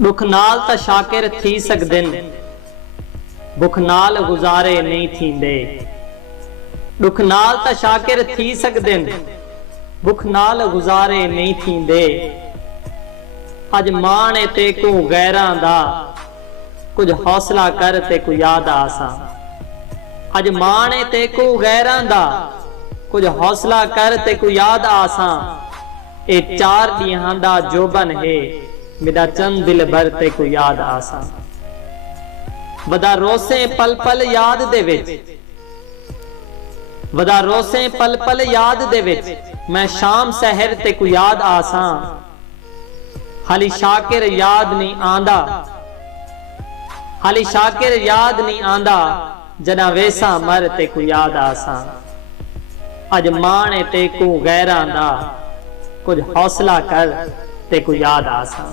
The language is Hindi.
दुख नाल ता शाकिर थी सकदिन, बुख नाल गुजारे नहीं थींदे। दुख नाल ता शाकिर थी सकदिन, बुख नाल गुजारे नहीं थींदे। अज माण ते को गैरां दा, कुछ हौसला कर ते को याद आसा। अज माण ते को गैरां दा, कुछ हौसला कर ते को याद आसा। ए 4 ॾींहां दा जोबन है, मेरा चंद दिल भर ते को याद आसा। वदा रोसे पल पल याद दे विच, वदा रोसे पल पल याद दे विच, मैं शाम सहर ते को याद आसा। हाली शाकिर याद नहीं आंदा, हाली शाकिर याद नहीं आंदा, जना वेसा मर ते को याद आसा। अज माण ते को गैरां दा, कुछ हौसला कर ते को याद आसा।